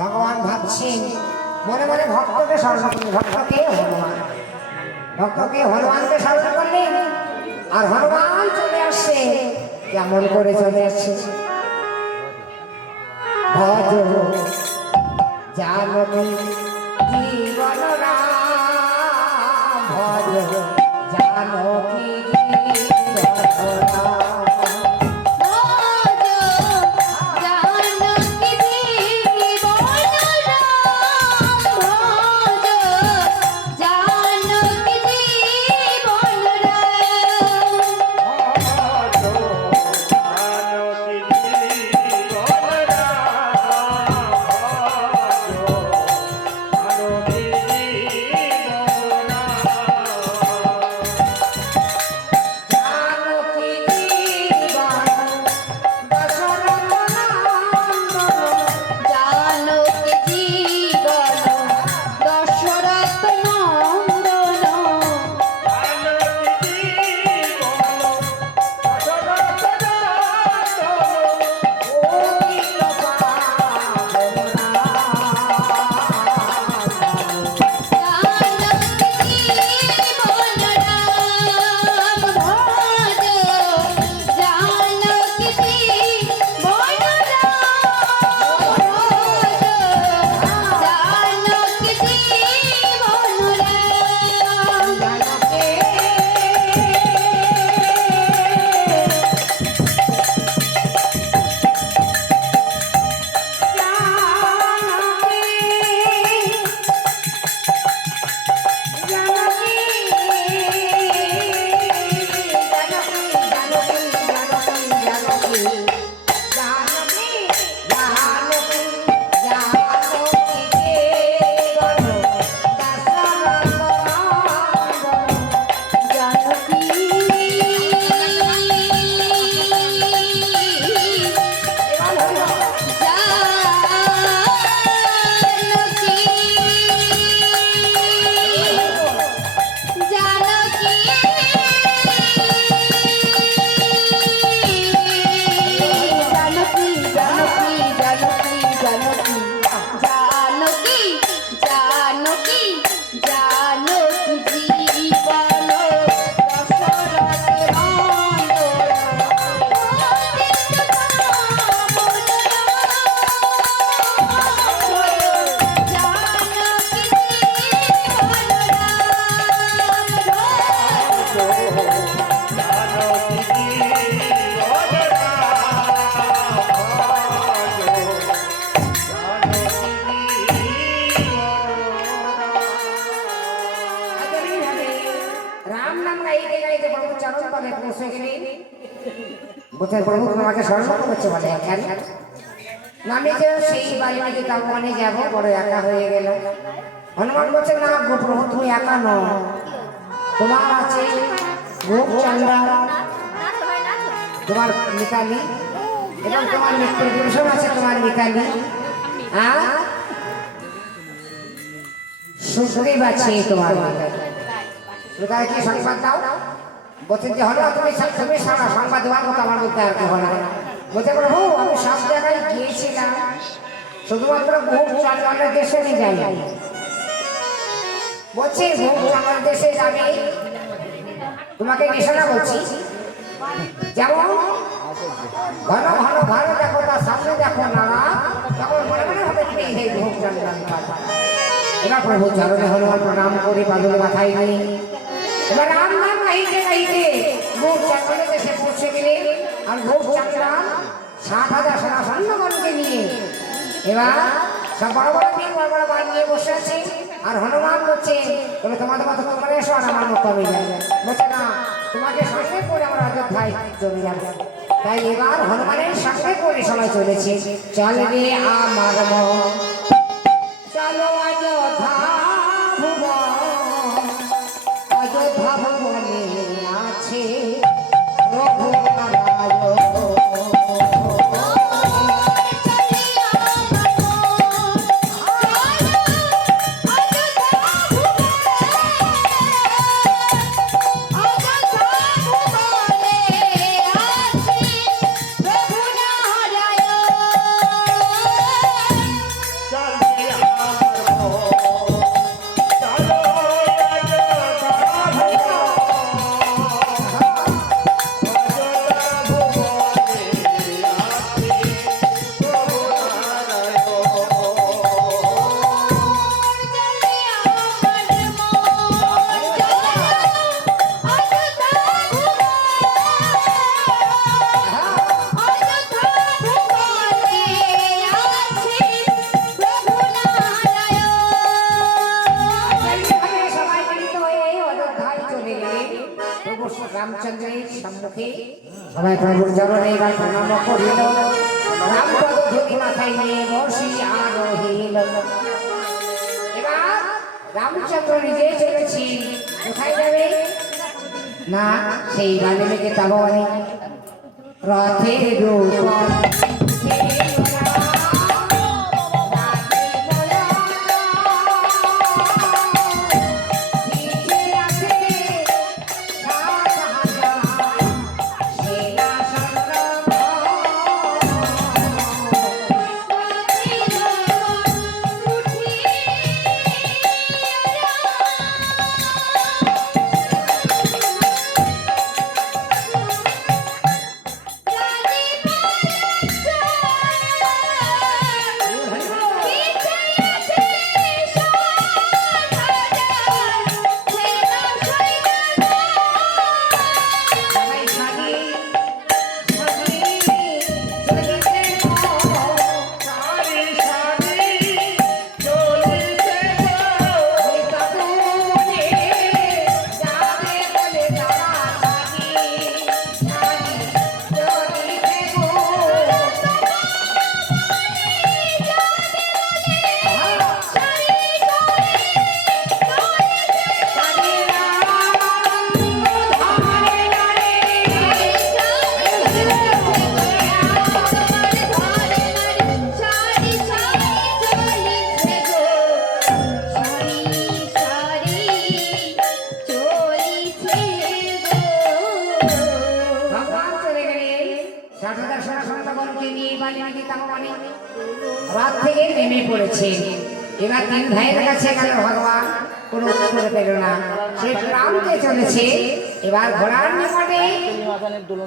ভগবান ভাবছেন মনে মনে ভক্তকে স্মরণ করলেন, ভক্তকে হনুমান, ভক্তকে হনুমানকে স্মরণ করলেন। আর হনুমান চলে আসছে, কেমন করে চলে আসছে, ভজ জানকী জীবন রাম, ভজ জানকী জীবন রাম। প্রভু তোমাকে স্মরণ করছে বলে, কেন আমি যে সেই বাড়িতে কাউকে যাব, বড় একা হয়ে গেল। হনুমান বলছে, না গো প্রভু, তুমি একা নও, তোমার আছে গোপ চান্ডা, তোমার মিতালি, এবং তোমার মিত্র পুরুষও আছে, তোমার মিতালি, আর সুগ্রীব আছে তোমার মিতালি। তুমি কি সংবাদ দাও? বলছেন যে হলো তুমি সারা সংবাদ দেওয়ার মতো আমার বলতে আর কেউ না। বলছে প্রভু, আমি সব জায়গায় গিয়েছিলাম, শুধুমাত্র বহু চান্ডালের দেশে আমি যাই। বলছি বহু চান্ডালের দেশে যাবে, তোমাকে নিশানা বলছি, যেমন ঘন ঘন ভালো দেখো, তার সামনে দেখো নারা, তখন মনে মনে হবে তুমি এই বহু চান্ডাল। এবার প্রভু চরণে হনুমান প্রণাম করে পাদুকে মাথায় নিয়ে এবার রাম নাম গাইতে গাইতে গোপ চান্ডালের দেশে পৌঁছে গেলে। আর গোপ চান্ডাল ৭,০০০ সোনা সৈন্যগণকে নিয়ে এবার সব বড় বড় দিন বড় বড় বাড়ি নিয়ে বসে আছে। আর হনুমান বলছে, তবে তোমাদের মতো তোমার এসো, আর আমার মতো আমি যাই। বলছে না, তোমাকে সঙ্গে করে আমার অযোধ্যায় চলে যাবে। তাই এবার হনুমানের সঙ্গে করে সবাই চলেছে। চল রে আমার মন, চলো অযোধ্যা ভুবন, অযোধ্যা ভুবনে আছে প্রভু নারায়ণ। রামচন্দ্রের সম্মুখে সবাই প্রভুর চরণে এবার প্রণাম করিল। রামপদ ধরি মাথায় নিয়ে বসিয়া রহিল। এবার রামচন্দ্র নিজে চলেছি, কোথায় যাবে না সেই বাল্মীকি তপবনে রথের উপর রাত থেকে নেমে পড়েছে। এবার তিন ভাইয়ের কাছে গেল ভগবান, কোনো উত্তর পেল না। সে রামকে চলেছে। এবার ঘোড়ার নিকটে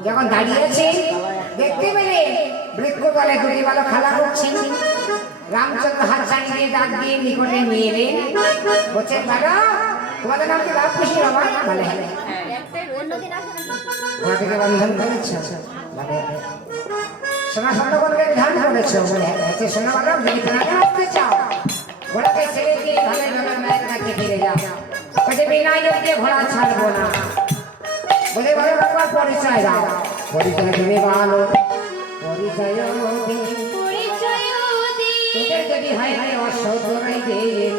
যখন দাঁড়িয়েছে দেখতে পেলে বৃক্ষতলে দুটি ভালো খেলা করছেন। রামচন্দ্র হাত ছাড়িয়ে ডাক দিয়ে নিকটে নিয়ে এলেন। বলছেন দাদা তোমাদের নাম কি রামকৃষ্ণ বাবা? বলে হ্যাঁ। ঘোড়া থেকে বন্ধন করেছে সোনা সন্তানকে ধ্যান করেছো বলে হচ্ছে সোনা বাবা যদি তোমাকে আসতে চাও ঘোড়াকে ছেড়ে দিয়ে ভালো ভালো মায়ের কাছে ফিরে যাও। বলছে বিনা যোগ্যে ঘোড়া ছাড়বো না। বলে ভালো বাবার পরিচয় দাও। পরিচয় দেবে ভালো পরিচয় তোদের যদি হয় হয় অসতরাই দিয়ে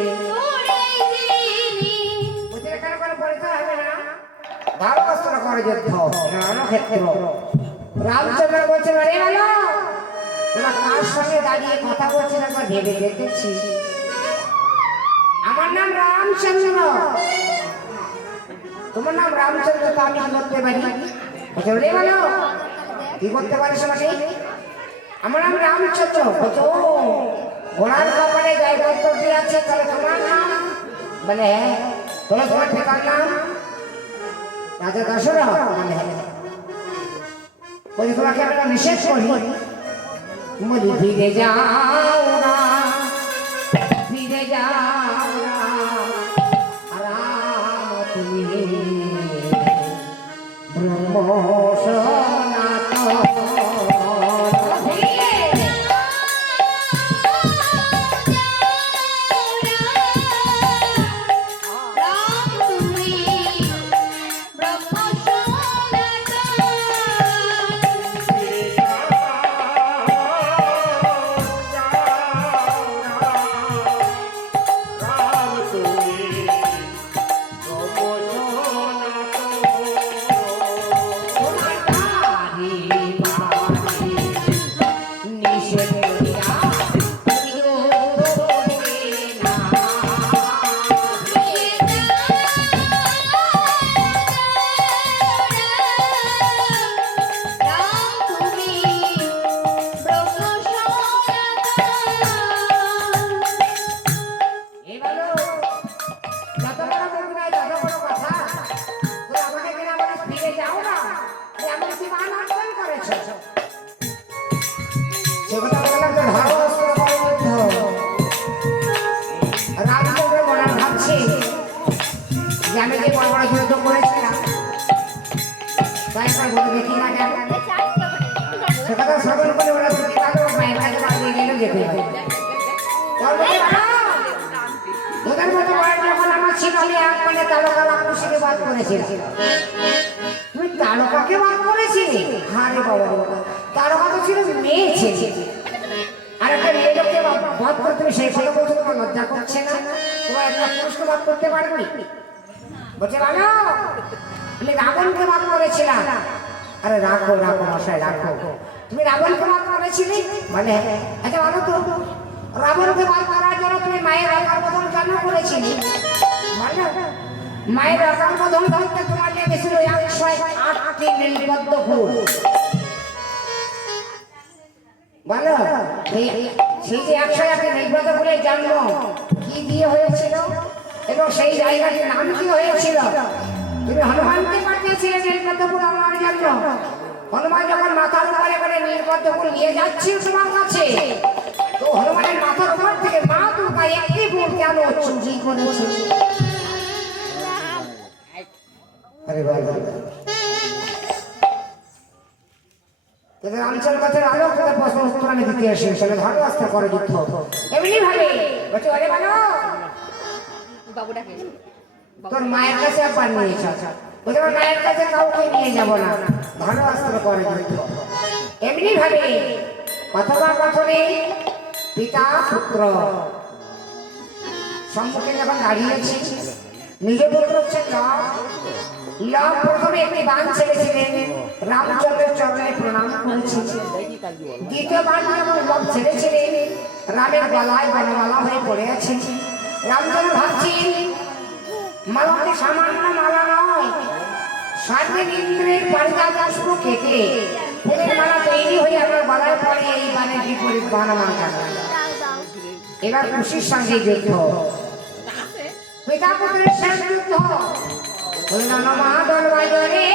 বলছে এখানে কোনো পরিচয় হবে না। ভালো অস্ত্র করে যুদ্ধ রণক্ষেত্র। রামচন্দ্র বলছে আরে ভালো তোরা কার সঙ্গে দাঁড়িয়ে কথা বলছিস একবার ভেবে দেখেছি। আমার নাম রামচন্দ্র। তোমার নাম রামচন্দ্র তো আমি করতে পারি। বলছে রে ভালো কি করতে পারিস আমাকে? আমার নাম রামচন্দ্র। বলছে ও ঘোড়ার কপালে গায়ে বক্তব্য আছে তাহলে তোমার নাম? বলে হ্যাঁ। তোমার পিতার নাম? রাজা দশরথ। বলে হ্যাঁ। বলি তোমাকে আমরা নিষেধ করি। বলি ফিরে যাও না ফিরে যাও না রাম তুমি ব্রহ্ম সনাতন। আমি যে বড় বড় যুদ্ধ করেছিলাম তাই একবার বলে দেখি না কেন সে কথা শ্রবণ করে ওরা ছুটি পালো মায়ের কাছে বাড়িয়ে গেল যেতে ওদের মতো বয়স যখন আমার ছিল আমি এক মানে তালুকা লাকুশিকে বাদ করেছিলাম। তুমি তারকাকে বাদ করেছিলি? আরে বাবা বাবা, তারকা তো ছিল মেয়ে ছেলে, আর একটা মেয়ে লোককে বাদ করে তুমি সেই কথা বলছো? তোমার লজ্জা করছে না? তোমার একটা পুরুষকে বাদ করতে পারবি? বলছে ভালো, আমি রাবণকে বাদ করেছিলাম। আরে রাখো রাখো মশাই রাখো, তুমি রাবণকে বাদ করেছিলে মানে? আচ্ছা ভালো তো, রাবণকে বাদ করার জন্য তুমি মায়ের আকার বদল কেন করেছিলে? মানে মায়ের আকার বদল করতে তোমার লেগেছিল 108টি নীলপদ্ম ফুল। বলো সেই যে 108টি নীলপদ্ম ফুলের জন্ম কি দিয়ে হয়েছিল এবং সেই জায়গাটির নাম কি হয়েছিল? তুমি হনুমানকে পাঠিয়েছিলে নীলপদ্ম ফুল আনার জন্য। হনুমান যখন মাথার উপরে করে নীলপদ্ম ফুল নিয়ে যাচ্ছিল তোমার কাছে, তো হনুমানের মাথার উপর থেকে মা দুর্গা একটি ফুল কেন চুরি করেছে? আরে বাবা, তোদের অঞ্চল কথার আলো তোদের প্রশ্ন উত্তর আমি দিতে আসি, সেটা ধর্ম আস্থা করে যুদ্ধ এমনি ভাবে বলছি। আরে ভালো, তোর মায়ের কাছে একবার নিয়েছ, বলছে আমার মায়ের কাছে কাউকে নিয়ে যাব না, ধর্ম আস্থা করে যুদ্ধ এমনি ভাবে। অথবা কথনে পিতা পুত্র সম্মুখে যখন দাঁড়িয়েছে, নিজ পুত্র হচ্ছে লব প্রথমে একটি বাণ ছেড়েছিলেন, রামচন্দ্রের চরণে প্রণাম করেছেন। দ্বিতীয়বার যখন লব ছেড়েছিলেন, রামের গলায় বনমালা হয়ে পড়ে আছে। রামচন্দ্র ভাবছেন মালাটি সামান্য মালা নয়, সার্বিক ইন্দ্রের পারিজাত পুষ্প কেটে ফুলের মালা তৈরি হয়ে আমার গলায় পড়ে, এই বাণের বিপরীত বাণ আমার জানা। এবার খুশির সঙ্গে যুদ্ধ, পিতা পুত্রের শেষ যুদ্ধ। মহাদল বাজরে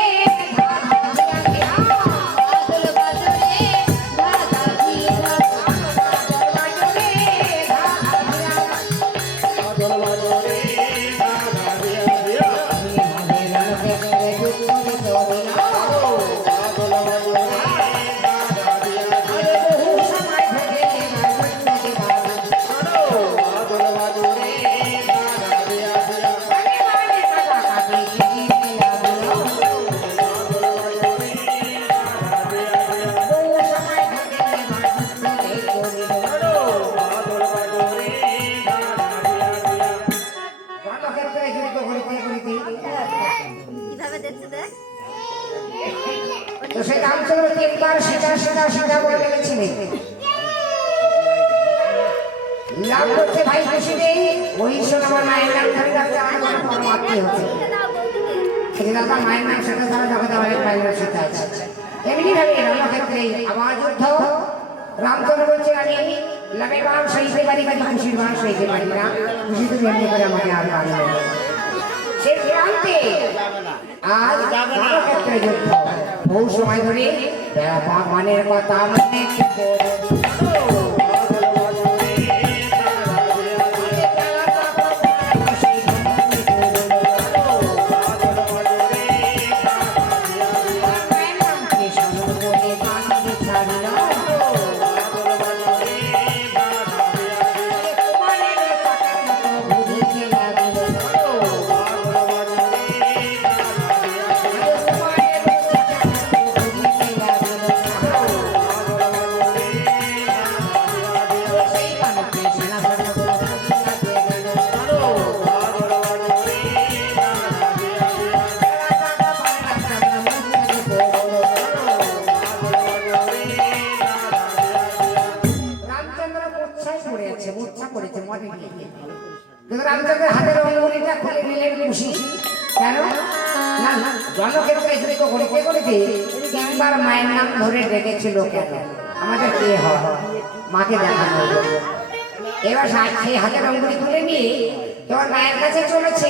তো সেই রামচন্দ্র তিনবার সীতা সীতা সীতা বলে গেছিলেন। লাভ করতে ভাই খুশি নেই, ওই শোন আমার মায়ের নাম ধরে রাখতে আমার পরমাত্মী হচ্ছে। সেই দাদা মায়ের নাম সেটা ছাড়া জগতে অনেক মায়ের সীতা আছে। এমনি ভাবে রণক্ষেত্রে আমার যুদ্ধ। রামচন্দ্র বলছে আমি লাভের বান সইতে পারি, কাজে খুশির বান সইতে পারি না। খুশি তো এমনি করে আমাকে আর পারি না। সে প্রান্তে আজ রণক্ষেত্রে যুদ্ধ বহু সময় ধরে ভগবানের কথা মনে রামচন্দ্রের হাতের অঙ্গুলিটা খুলে নিলেন খুশি। কেন না জনক্ষেত্রে যুদ্ধ করিতে করিতে তিনবার মায়ের নাম ধরে ডেকেছিল। কেন আমাদের কে হয় মাকে দেখানো। এবার সেই হাতের অঙ্গুলি তুলে নিয়ে তোমার মায়ের কাছে চলেছে।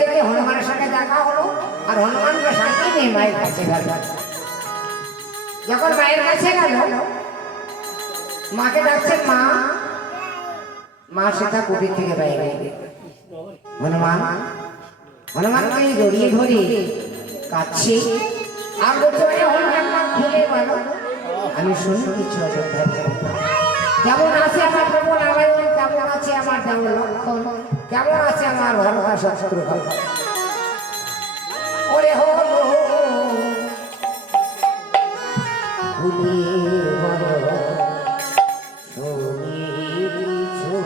যেতে হনুমানের সঙ্গে দেখা হলো, আর হনুমানকে সাথে নিয়ে মায়ের কাছে গেল। যখন মায়ের কাছে গেল, মাকে ডাকছেন মা। মা সেটা কুটির থেকে বাইরে হনুমান হনুমানকে জড়িয়ে ধরে কাছে আর বলছে হনুমান খুলে বলো আমি শুনি কিছু কেমন আছে আমার প্রভু নারায়ণ, কেমন আছে আমার দেবল লক্ষণ, কেমন আছে আমার ভরসা শত্রু। ওরে হলো খুলে বলো শুনি কিছু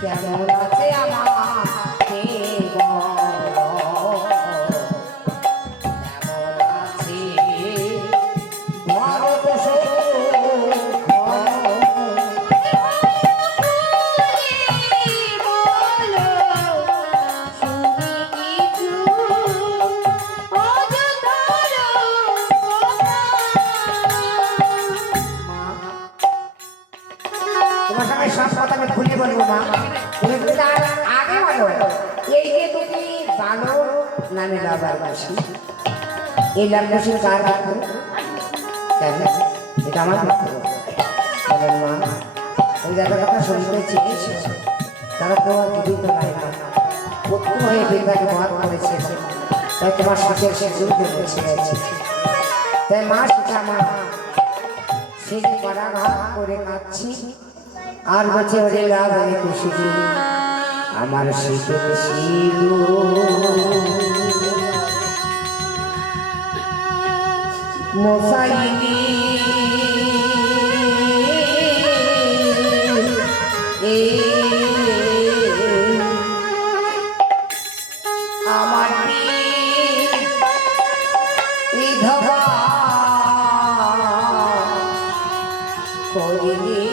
কেমন আছে আমার তোমার সঙ্গে সব কথা আমি খুলে বলবো মা তুমি তার আগে বলো এই যে তুমি বালো নামে বাবার বাসি এই লাভবাসী কার কেন এটা আমার বলেন মা ওই যাদের কথা শুনতে চেয়েছি তারা তোমার দিদিত হয় না ভক্ত হয়ে বিদ্যাকে মহাত করেছে তাই তোমার সুখের সে যুদ্ধ বসে গেছে তাই মা সেটা মা সেই পরাঘাত করে কাঁদছি আর বছর ওরে লাভ হয়ে খুশি আমার শীতের শিলু মশাইনি আমার বিধবা করিনি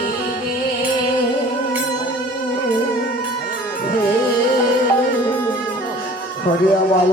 হরে আমার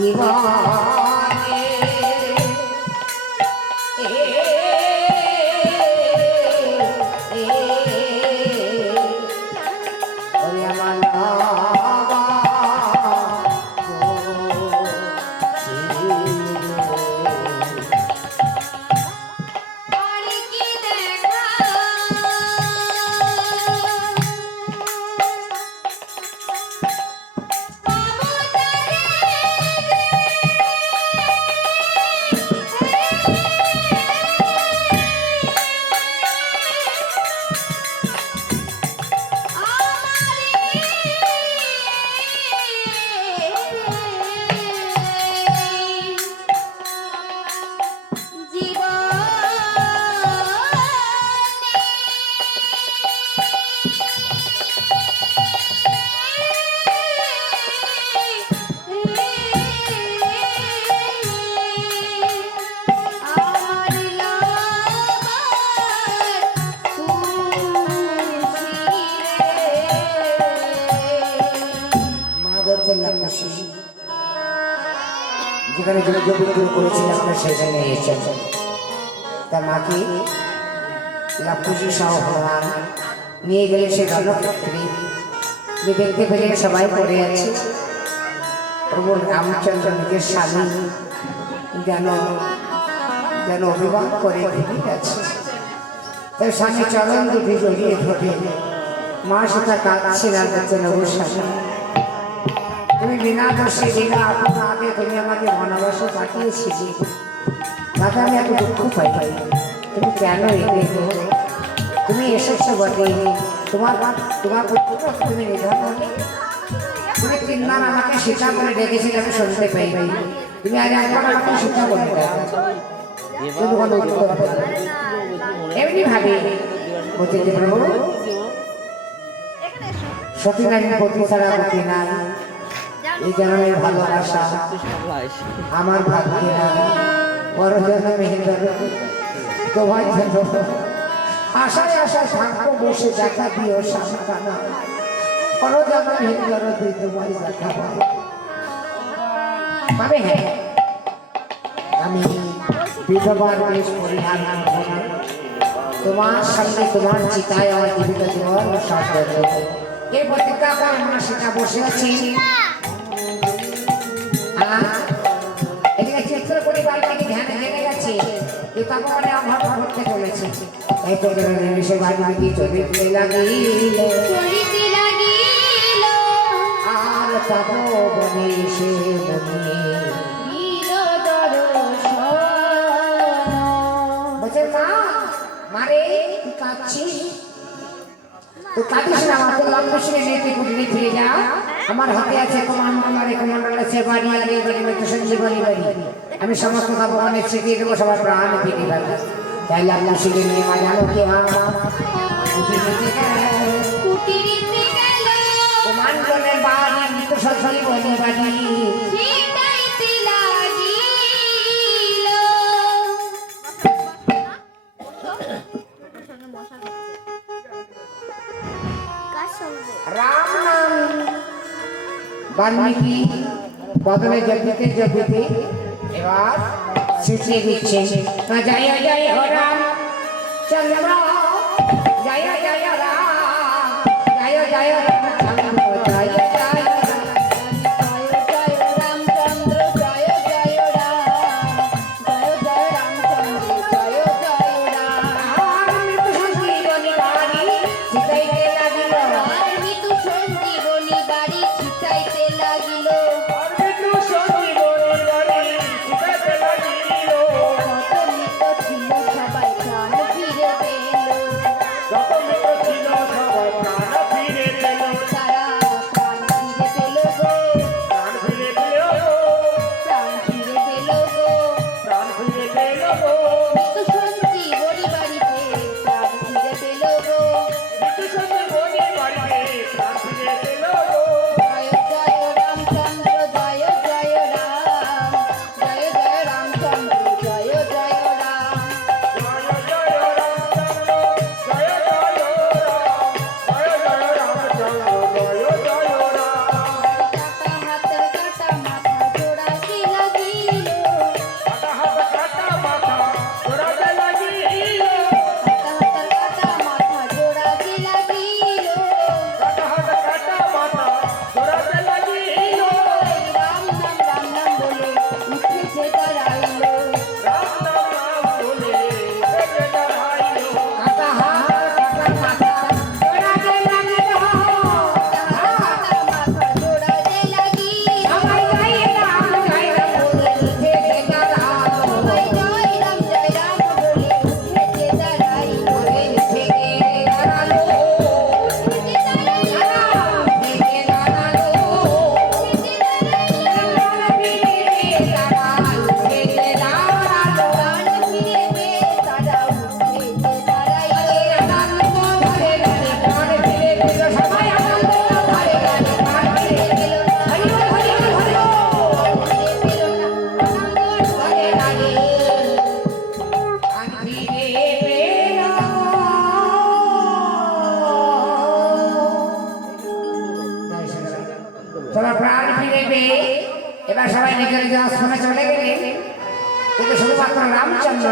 জীবনে হচ্ছে লাকুশি, যেখানে যজ্ঞ করেছিলাম আমরা সেখানে এসেছেন। তার মাকে লাকুশি সহ ভগবান নিয়ে গেলে সে রণক্ষেত্রে, যে দেখতে পেলে সবাই পড়ে আছে। প্রভু রামচন্দ্র নিজের স্বামী যেন যেন অভিমান করে ভেঙে গেছে। তাই স্বামী চরণ দুটি জড়িয়ে ধরে মা সেটা কাঁদছেন আর বলছেন, অবশ্যই তুমি বিনা দোষে বিনা আপনার আগে তুমি আমাকে বনবাসে পাঠিয়েছিলে, তাতে আমি এত দুঃখ পাই। তুমি কেন এলে? তুমি এসেছো বটে, তোমার তোমার তুমি নিধন হলে তুমি তিনবার আমাকে সীতা বলে ডেকেছিলে, আমি শুনতে পাই। তুমি আজ একবার আমাকে সীতা বলে কিন্তু কোনো উত্তর এমনি ভাবে বলছে যে প্রভু সতী নারীর প্রতি ছাড়া গতি নাই, এই জন্মের ভালোবাসা আমার ভাগ্যে না, বড় জন্মে তোমার জন্য আশায় আশায় সাক্ষ্য বসে দেখা দিও সান্তানা, বড় জন্মে তোমায় দেখা পাবে। হ্যাঁ, আমি বিধবার বেশ পরিহার করব না, তোমার সামনে তোমার চিতায় আমার জীবিত জীবন সব করবো। এই প্রতিজ্ঞা করে আমরা সেটা বসে আছি। এদিকে চিত্র পরিবার থেকে ধ্যানে জেনে গেছে যে তাকে মানে অভাব ঘটতে চলেছে। এই তো সে বাড়ি চলিতে লাগিল আর তাবো বনে সে বনে বলছে, মা মারে তুই কাঁদছিস? তো কাঁদিস না, আমার তো লক্ষ্য শুনে নিয়ে তুই কুটিরে ফিরে যা। আমার হাতে আছে কমান্ডার আছে বাড়ি আর এই বাড়ি মধ্যে সঞ্জীবনী বাড়ি, আমি সমস্ত ভগবানের শিখিয়ে দেবো, সবার প্রাণ ফিরে পাবে। তাই আল্লাহ শিখে নিয়ে মা জানো কি কমান্ডারের বাড়ি মৃত সঞ্জীবনী বাড়ি। রাম নাম বাল্মীকি বদলে জগতে জগতে এবার শিখিয়ে দিচ্ছেন, জয় জয় হো রাম চন্দ্র, জয় জয় রাম, জয় জয় রাম চন্দ্র, জয় জয় ছিল সবাই প্রাণ ফিরে পেল। নিজ নিজ আশ্রমে চলে গেলেন, কিন্তু শুধুমাত্র রামচন্দ্র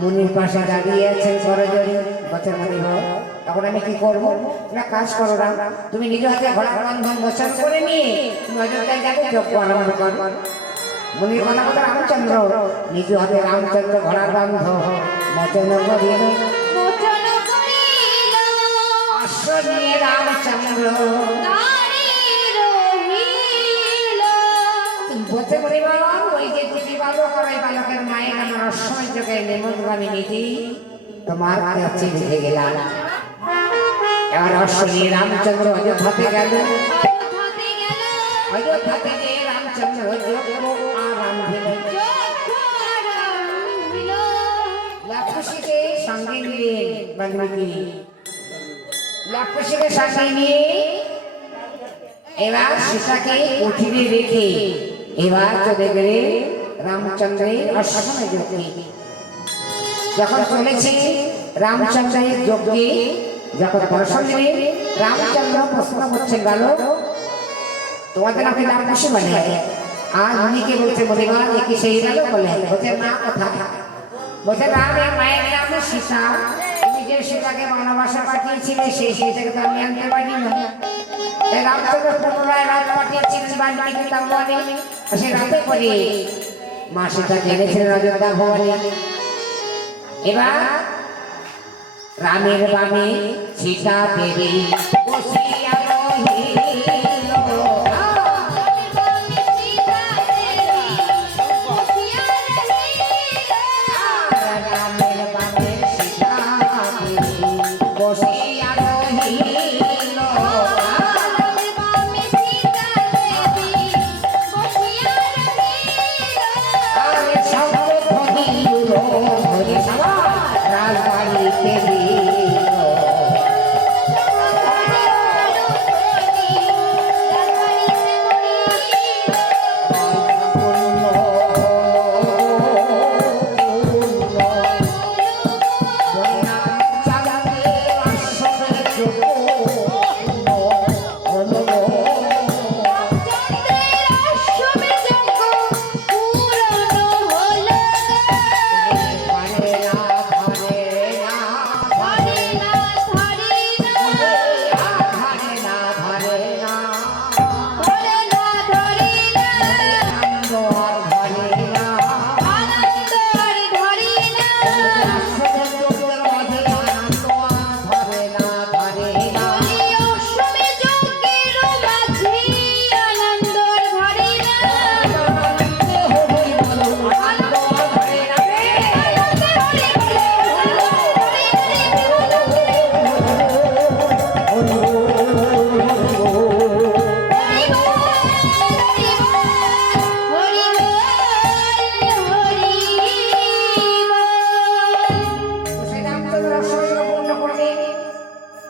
মুনির পাশে দাঁড়িয়ে আছেন করজোড়ে। বছর মনে হোক তখন আমি কি করবো? না কাজ করো রাম, তুমি নিজ হাতে ঘোড়ার বন্ধন মোচন করে নিয়ে তুমি অযোধ্যায় যাবে, যোগ্য আরম্ভ করো। মুনির কথা কথা রামচন্দ্র নিজ হাতে রামচন্দ্র ঘোড়ার বন্ধ মোচন করিল। অশ্ব নিয়ে রামচন্দ্র বলতে বলি বাবা, ওই যে দুটি বালক আর ওই বালকের মায়ের আমার অসময় চোখে নেমন্তগামী নীতি তোমার কাছে লিখে গেলাম। এবার অশ্ব নিয়ে রামচন্দ্র অযোধ্যাতে গেল। অযোধ্যাতে গিয়ে রামচন্দ্র যজ্ঞ আরম্ভিল। লক্ষ্মীকে সঙ্গে নিলেন বাল্মীকি। লক্ষ্মীকে সঙ্গে নিয়ে এবার সীতাকে কুঠিরে রেখে এবার চলে গেলে রামচন্দ্রের আশ্রমে যোগে। যখন চলেছে রামচন্দ্রের যজ্ঞে, যখন দর্শন দিলেন রামচন্দ্র প্রশ্ন করছেন, বালক তোমাদের নাকি রামদাসী বলে? আর উনিকে বলছে মদিমা একে সেই বালক বলে? বলছে না, কথা বলছে রাম এর মায়ের নাম সীতা, তুমি যে সীতাকে বনবাসে পাঠিয়েছিলে সেই সীতাকে তো আমি আনতে পারি না। রামচন্দ্র পুনরায় রাত পাঠিয়েছিলেন বাল্মীকি তপবনে, সে রাতে করে মা সীতা জেনেছিলেন অযোধ্যা ভবনে। এবার রামের বামে সীতা দেবী বসিয়া রহিল। রামের বামে সীতা দেবী বসিয়া রহিল।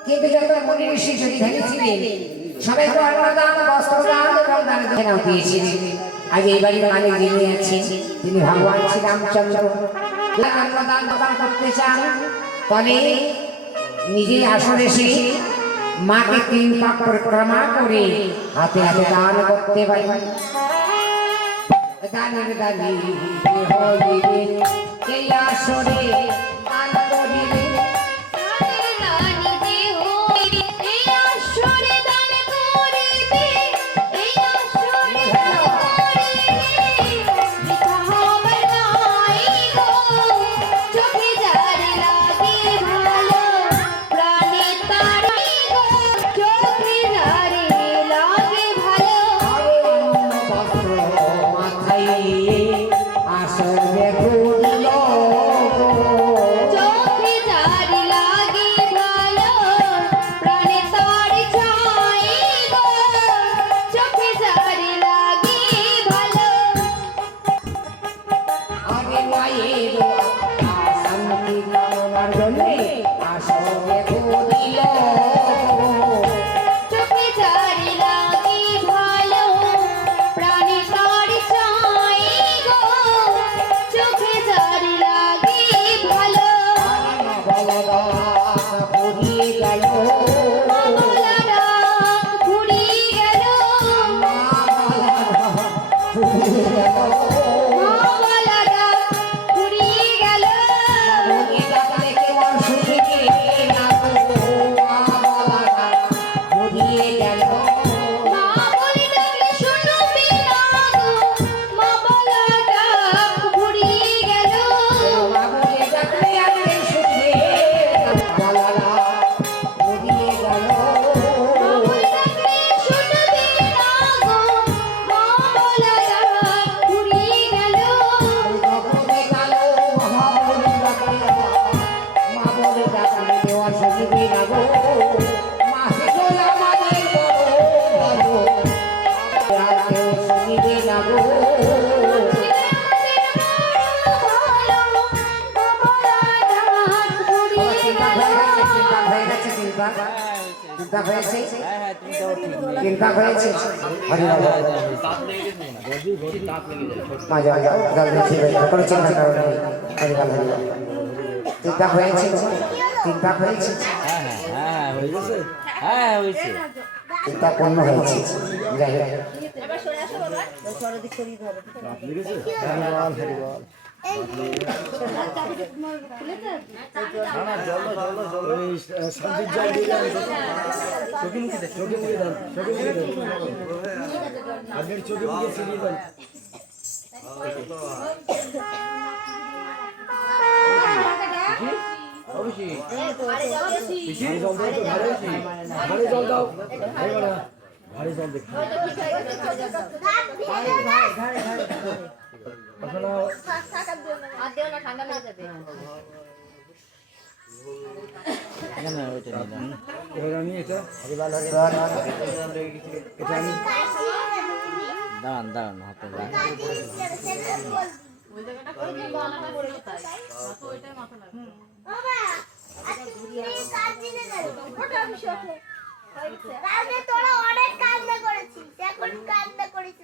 কিন্তু যত মুনি ঋষি যদি ছিলেন সবাই তো অন্নদান বস্ত্রদান এবং দান দিয়েছিলেন। আজ এই বাড়ির মালিক যিনি আছেন তিনি ভগবান শ্রী রামচন্দ্র। অন্নদান প্রদান করতে চান ফলে নিজেই আসন এসে মাকে 3 পাক পরিক্রমা করে হাতে হাতে দান করতে পারেন। দানের দানি হইবে এই আসরে দান করিবে। Oh, গেল মা বলাটা ফুরিয়ে গেল বলে ডাকলে কেউ আর শুনিবে না গো মা বলাটা ফুরিয়ে গেল মা বলে ডাকলে শুনবে না গো মা বলাটা ফুরিয়ে গেল মা বলে ডাকলে আর কেউ শুনবে না বলাটা ফুরিয়ে গেল মা বলে ডাকলে শুনবে না গো মা বলাটা ফুরিয়ে গেল তখনে গেল মা বলে ডাকলে মা বলে ডাকলে কেউ আর শুনিবে না গো মা সে আমাদের বড় ভালো আর কেউ শুনিবে না গো চিন্তা হয়েছে চিন্তা হয়েছে চিন্তা হয়েছে চিন্তা হয়েছে চিন্তা পূর্ণ হয়েছে যাই হোক ঠান্ডা হয়ে যাবে দাঁড়ান দাঁড়ান হাতে তোরা অনেক কান্না করেছিস এখন কান্না করিস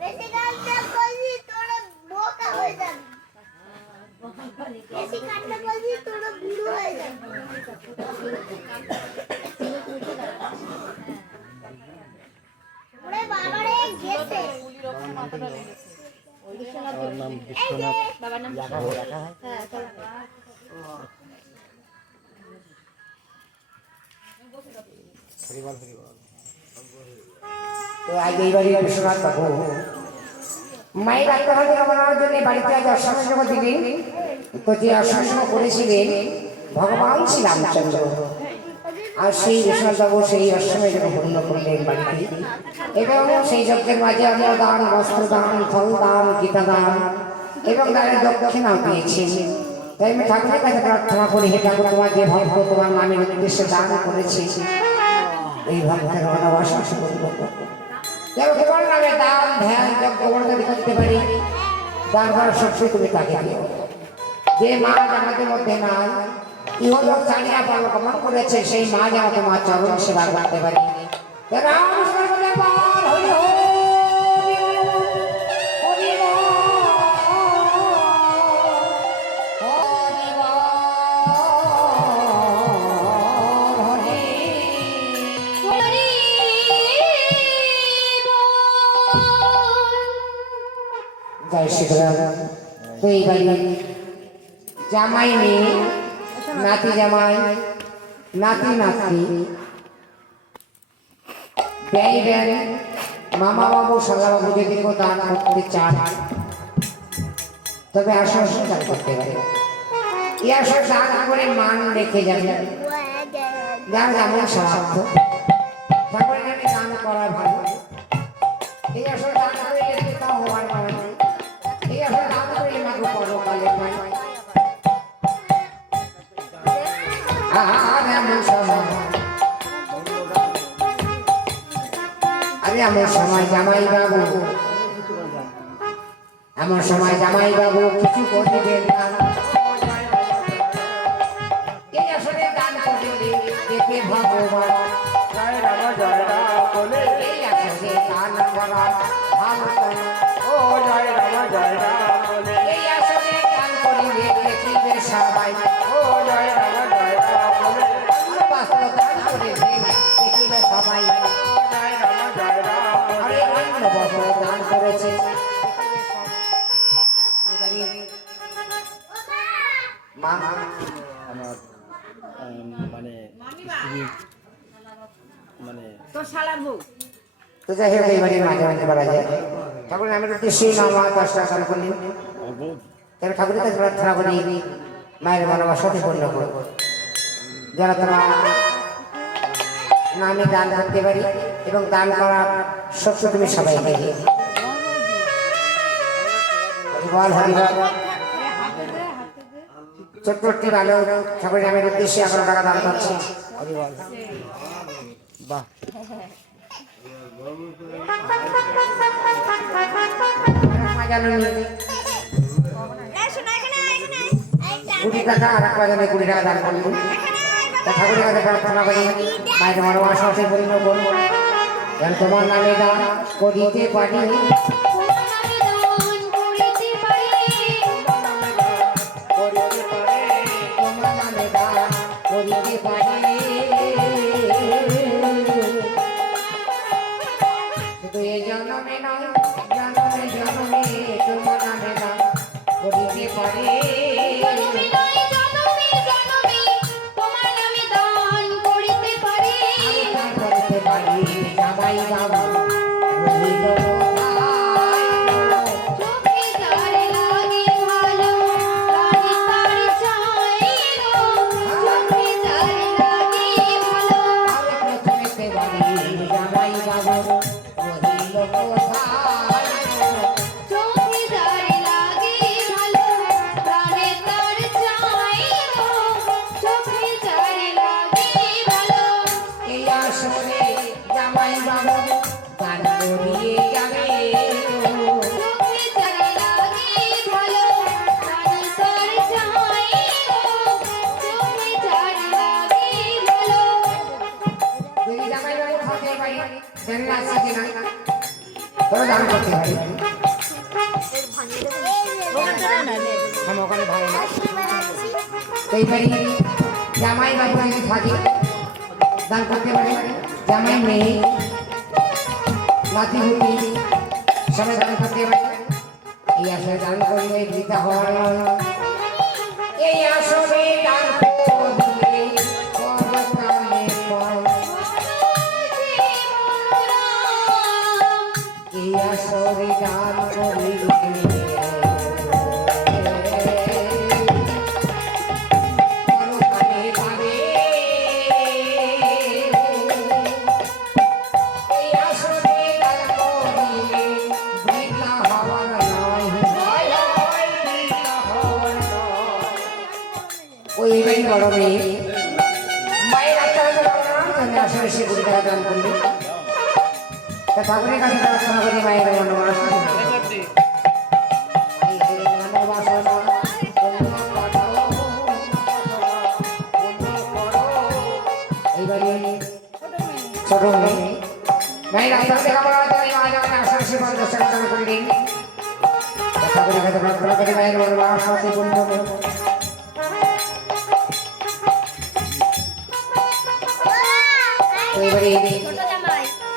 বেশি কান্না করবি তোরা বোকা হয়ে যাবি বেশি কান্না করবি তোরা বুড়ো হয়ে যাবি ওরে বাবারে গেছে নাম বিশ্বনাথ বাবার নাম হ্যাঁ চলো তো আজ এই বাড়ি বিশ্বনাথ বাবু মায়ের আত্মহত্যা কামনার জন্য বাড়িতে আজ অশ্বসঙ্গ দিলেন তো যে অশ্বসঙ্গ করেছিলেন ভগবান শ্রী রামচন্দ্র আর সেই বিশ্বনাথ বাবু সেই অশ্বমের জন্য পূর্ণ করলেন বাড়িতে এবং সেই যজ্ঞের মাঝে আমরা দান বস্ত্র দান ফল দান গীতা দান এবং তাদের দক্ষিণাও পেয়েছেন তাই আমি ঠাকুরের কাছে প্রার্থনা করি হে ঠাকুর তোমার যে ভক্ত তোমার নামের উদ্দেশ্যে দান করেছে এই ভক্তের ভালোবাসা যেন তোমার নামে দান ধ্যান যজ্ঞ বর্ণনা করতে পারি দান করার শক্তি তুমি তাকে দিও যে মা আমাদের মধ্যে নাই ইহলোক ছাড়িয়া পরলোকগমন করেছে সেই মা যেন তোমার চরণ সেবা করতে পারি রাম সর্বদেবার হরি হরি জয় শ্রীরাম তো এই বাড়ি জামাই মেয়ে নাতি জামাই নাতি নাতি ব্যয় ব্যয় মামা বাবু সালা বাবু যদি কেউ দান করতে চান তবে আসন দান করতে পারে এই আসন দান করে মান রেখে যাবেন যার যেমন সামর্থ্য ঠাকুরের কাছে দান করা ভালো এই আসন দান করে তাও হওয়ার কারণ এই আসন দান করে মাকে পরকালে পাই আরে আমার সময় জামাই বাবু আমার সময় জামাই বাবু কিছু করিবেন না এই আসলে দান করিলে দেখে ভগবান জয় রাম জয় রাম বলে এই আসলে দান করা ভালো ও জয় রাম জয় রাম বলে এই আসলে দান করিলে দেখিবে সবাই ও জয় রাম জয় রাম বলে বাস্তব দান করিলে দেখিবে সবাই জয় রাম জয় রাম আরে অন্য বছর দান করেছে মা আমার মানে স্ত্রীর মানে তো যাই হোক এইবারে মাঝে মাঝে বলা যায় ঠাকুর নামের উদ্দেশ্যেই মা 10 টাকা দান করলেন। আমার বউ তবে ঠাকুরের কাছে প্রার্থনা করি মায়ের ভালোবাসাতে পূর্ণ করো, যারা তোমার নামে দান করতে পারি এবং দান করার শক্তি তুমি সবাই পাই। হরিবল হরিবল। ছোট্ট একটি ভালো ঠাকুরের নামের উদ্দেশ্যে 11 টাকা দান করছি। হরিবল। বাহ মা জানুনি শোনা এখানে 20 টাকা আর এক বাজারে 20 টাকা দান করলেন। তা ঠাকুরের কাছে প্রার্থনা করি মায়ের ভালোবাসাতে পূর্ণ করো, যেন তোমার নামে দান করিতে পারি। তোমার নামে দান করিতে পারি। শুধু এই জন্মে নয়, জন্মে জন্মে তোমার নামে দান করিতে পারি। আমি দান করিতে পারি জামাই বাবু রহিল কোথায়? আমি প্রথমেতে পারি জামাই বাবু রহিল কোথায়? এই আসরে জামাই বাবু গান করিয়ে যাবে। যদি জামাই বাবু থাকতে পারি সেদিন আসছে কিনা তোরা দান করতে পারি। আমি ওখানে ভালো না তো এইবারই জামাই বাবু যদি থাকে দান করতে পারে, জামাই মেয়ে নাতি হুতি সবাই দান করতে পারে। এই আসরে দান করলে গীতা হওয়ার নয়, এই আসরে দান করলে পরকালে ফল। এই আসরে দান করলে পরকালে পাবে। এই আসরে দান করলে বৃথা হওয়ার নয়। ওই এবারই বড় মেয়ে মায়ের আত্মাকে আসলে সে 20 টাকা দান করলে। তা ঠাকুরের কাছে প্রার্থনা করি মায়ের মনোবাসনা এইবারে ছোট মেয়ে মায়ের আত্মাকে কামনা করে মায়ের আসলে সে 50 টাকা দান করে দিন। ঠাকুরের কাছে প্রার্থনা করি মায়ের মনোবাসনাতে পূর্ণ করো। এইবারে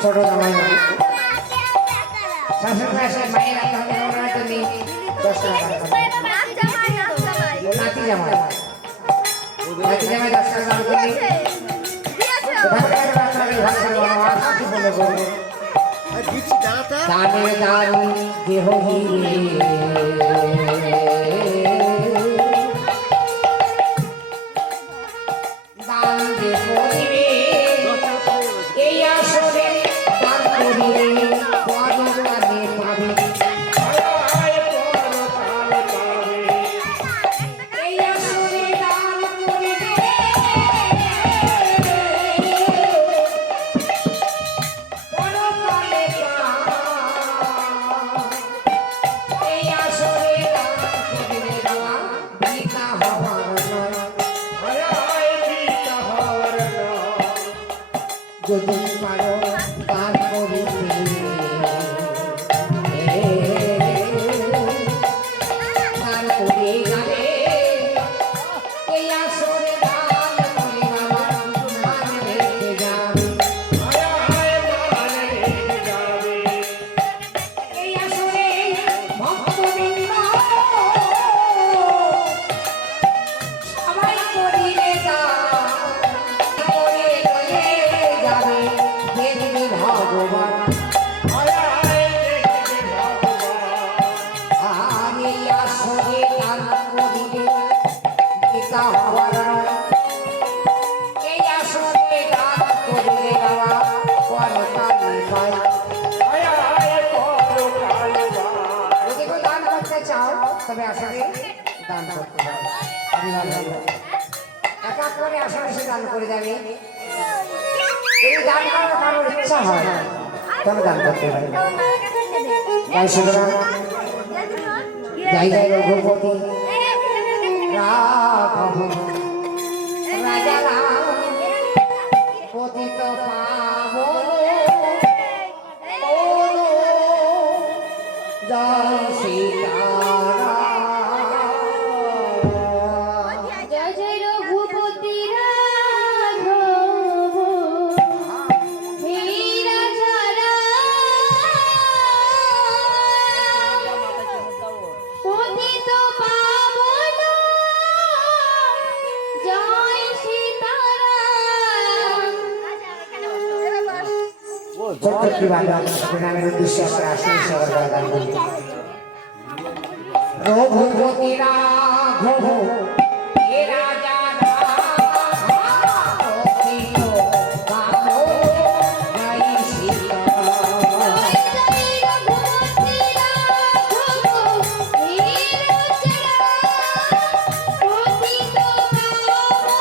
ছোট জামাই শাশুড় মাসে মায়ের আত্মাকে কামনা করে 10 টাকা দান করে। নাতি জামাই 10 টাকা দান করে। দানে দান দেহ হিরে দান দেহ হিরে এই আসরে দান করিলে পরকালে পাবে। এই আসরে দান করিলে পরকালে পাবে। এই আসরে দান করিলে দেওয়া বৃথা হওয়ার নয়। যদি পারো দান করিতে দান করে যাবে। এই আসরে দান করে বাবা মান রেখে যাবে। এই আসরে ভক্তবৃন্দ আসনে দান করতে হবে। এক এক করে আসনে সে দান করে যাবে। এই দান করার কারোর ইচ্ছা হয় তবে দান করতে পারে। তাই সুতরাং জায়গায় রঘুপতি রাঘব রাজা রাম পতিত পাবন জয় সীতারাম। জয় জয় রঘুপতি রাঘব হে রাজা রাম পতিত পাবন জয় সীতারাম। ছোট্ট একটি বাংলা নামের উদ্দেশ্যে আমরা আসন সেবা করে দান করি। রঘুপতি রাঘব হে রাজা রাম পতিত পাবন জয় সীতারাম। জয় রঘুপতি রাঘব হে রাজা রাম পতিত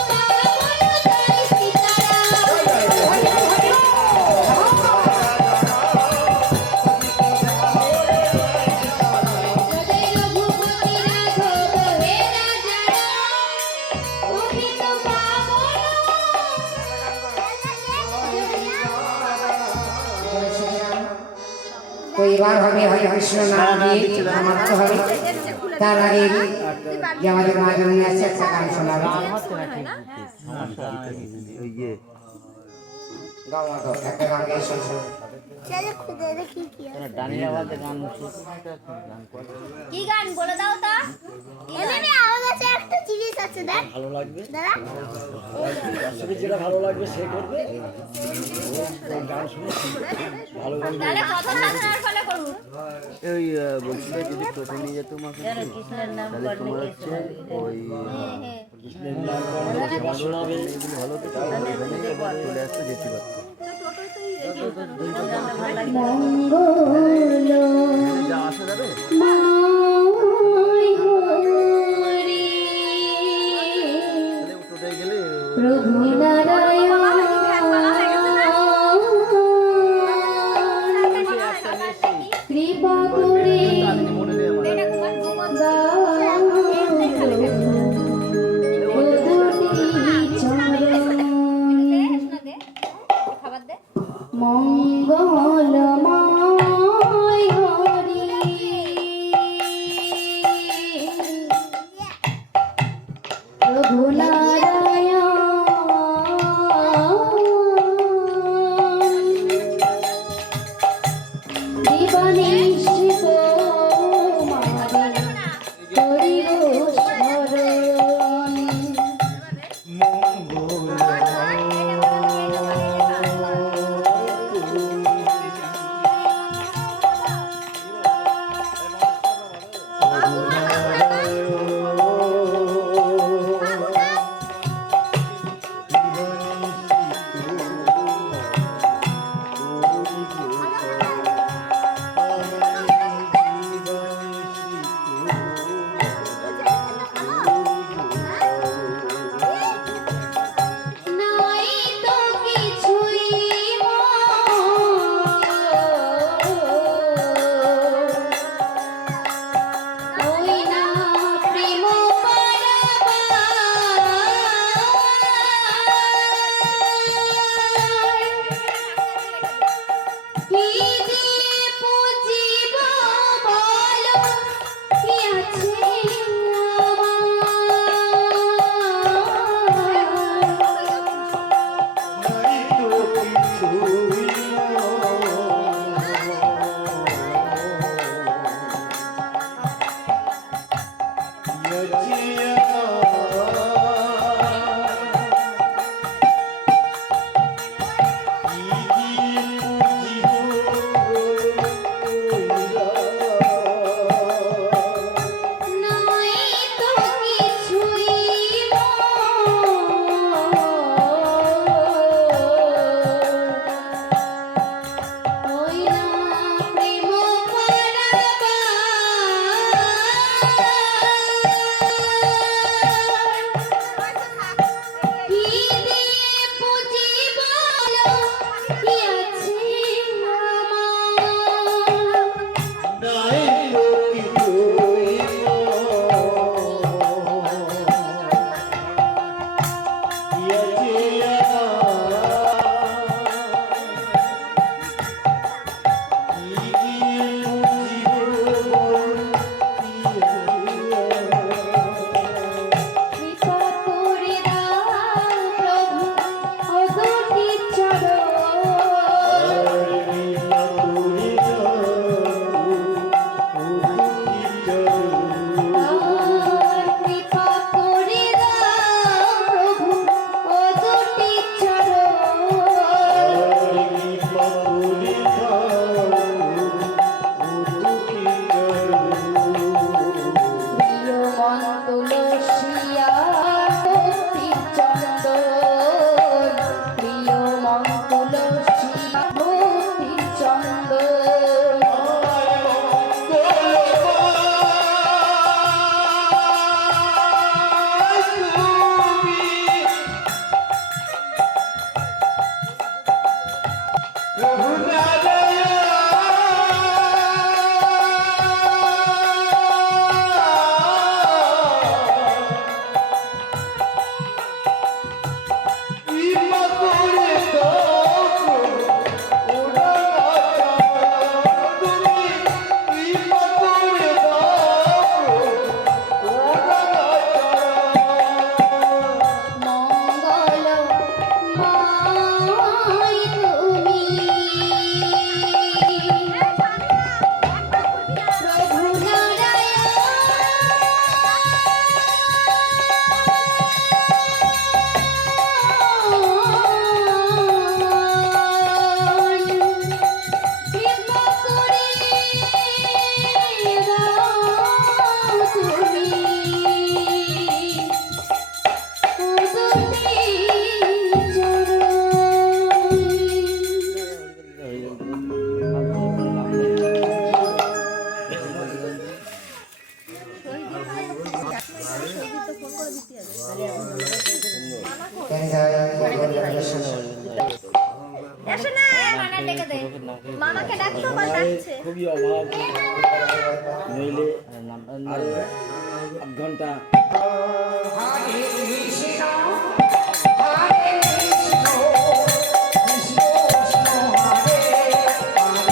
পাবন জয় সীতারাম। তো এবার হবে হরে কৃষ্ণ নাম দিয়ে সমাপ্ত হবে। তার আগে যে আমাদের মাঝে আছে একটা গান শোনাবে। গাও মা তো, একটা গান গেয়ে শেষ হবে। চলো খুদে দেখি কি আছে। কি গান বলে দাও তা? এমনি আমার কাছে একটা জিনিস আছে দেখ ভালো লাগবে দাদা আসলে যেটা ভালো লাগবে সে করবে ওর গান শুনে ভালো লাগবে তাহলে কথা সাধনার ফলে করুন। ওই বলছিল যদি টোটো নিয়ে যেত মাকে তাহলে তোমার হচ্ছে ওই কৃষ্ণের নাম করলে যে বাসনা হবে এগুলো ভালো তো তাহলে এখানে চলে আসতে যেতে পারতো মঙ্গল যা আসা যাবে মাই হরি তাহলে টোটোয় গেলে প্রভু নারায়ণ কৃপা করে মনে নেই আমার মঙ্গলময় হরি প্রভু নারায়ণ জীবনিষ্ঠিত মারে করিব স্মরণ নাই তো কিছুই ওই না প্রেম কি যে পুজিব বলো কি আছে আমার মামাকে ডাকতো বল সময়ের ডাকছে খুবই অভাব, নইলে আরো 8 ঘন্টা হরে কৃষ্ণ হরে কৃষ্ণ কৃষ্ণ কৃষ্ণ হরে হরে হরে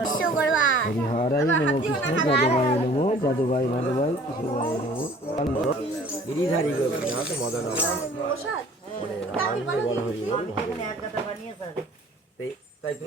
বিশ্বকর্মা হরিহরাই নমো কৃষ্ণ যাদবাই নমো যাদবাই মাধবাই কৃষ্ণবাই নমো গিরিধারী গোপীনাথ মদন বড় হরি তাই তো